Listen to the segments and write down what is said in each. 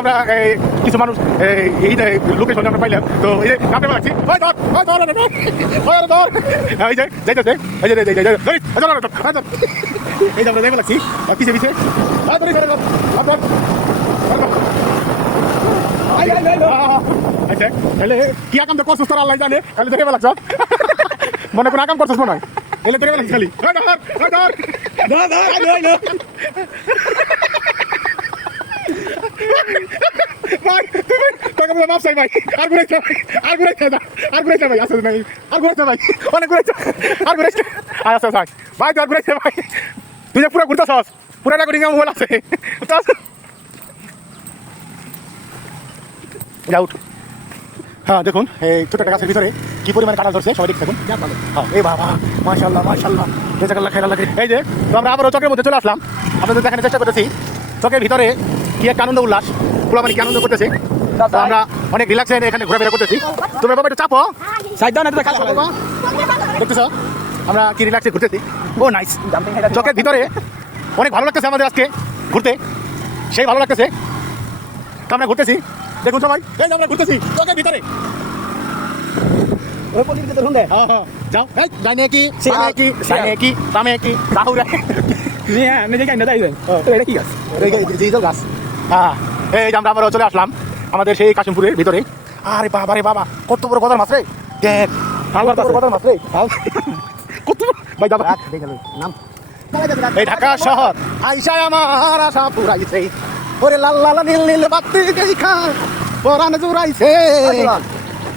আমরা কিছু মানুষ এই লোকেশন আমরা পাইলাম, তো এই যে কাপড়ে লাগছি, এই যে যাইতেছে, এই যে এই যে আমরা দেখে লাগছি পিছিয়ে পিছিয়ে আচ্ছা, তাহলে কি আকাম তো করছিস তোর আল্লাহ জানে, খালি দেখে লাগছ মনে কোনো আকাম করছিস মনে হয়, এলে দেখে লাগছিস খালি ভাই টাকা বলে মাপ চাই ভাই, আর ঘুরাইছে ভাই, আর ঘুরাইছে না, আর ঘুরাইছে ভাই, আসলে ভাই, আর ঘুরাইছে ভাই, অনেক ঘুরাইছে, আর ঘুরাইছে, আসতে ভাই, ভাই তুই আর ঘুরাইছে ভাই, তুই যে পুরো ঘুরতেছস, পুরো রেকর্ডিং এ মোবাইল আছে, যাউট। হ্যাঁ দেখুন এই ছোট একটা গাছের ভিতরে কি পরিমাণে কাঁঠাল ধরছে, সবাই দেখতে থাকুন। হ্যাঁ এই বাবা মাশাআল্লাহ মাশাআল্লাহ, জাযাকাল্লাহ খাইরাল লাগে। এই যে তো আমরা আবারও চকের মধ্যে চলে আসলাম, আপনাদের দেখানোর চেষ্টা করতেছি চকের ভিতরে কি একটা আনন্দ উল্লাস, পোলাপানি কি আনন্দ করতেছে, তো আমরা অনেক রিল্যাক্সে এখানে ঘোরাফেরা করতেছি। তুমি বাবা একটু চাপো সাইড দাও না, দেখতেছ আমরা কি রিল্যাক্সে ঘুরতেছি। ও নাইস, চকের ভিতরে অনেক ভালো লাগতেছে আমাদের আজকে ঘুরতে, সেই ভালো লাগতেছে, তো আমরা ঘুরতেছি দেখুন সবাই, এই যে আমরা ঘুরতেছি চকের ভিতরে। যাও যাই নাকি কি তামে কি তাহুরা কি গাছ, গাছ। হ্যাঁ এই যে আমরা আবারও চলে আসলাম আমাদের সেই কাশিমপুরের ভিতরে। আরে বাবা রে বাবা, কত বড় গদার মাছ রে, দেখ গদার মাছ রে, কত ভাই দাদা নাম এই ঢাকা শহর আইসায় আমার আশা পুরাইছে, ওরে লাল লাল নীল নীল বাতি দেখা পরাণ জুড়াইছে।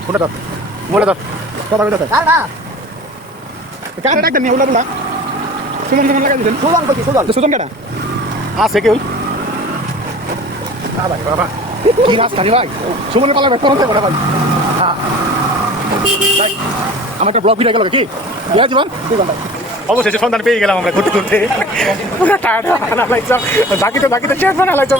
কোনটা ধর মোড়ে ধর কথা কইতাছে কারে ডাক দেন উলা বুলা সুমন সুমন লাগাই দিবেন। সুজন কই সুজন, সুজন কেডা আছে কেউ? ভাই বাবা কি রাস্তানি ভাই, সুমনের পালা বের করতে বড় ভাই। হ্যাঁ ভাই আমার একটা ব্লগ ভিডিও গেল কি ইয়া জীবন অবশেষে সন্ধান পেয়ে গেলাম আমরা ঘুরতে ঘুরতে, পুরো টায়ার্ড বানা লাইছো, জাকিতে শেষ বানা লাইছো।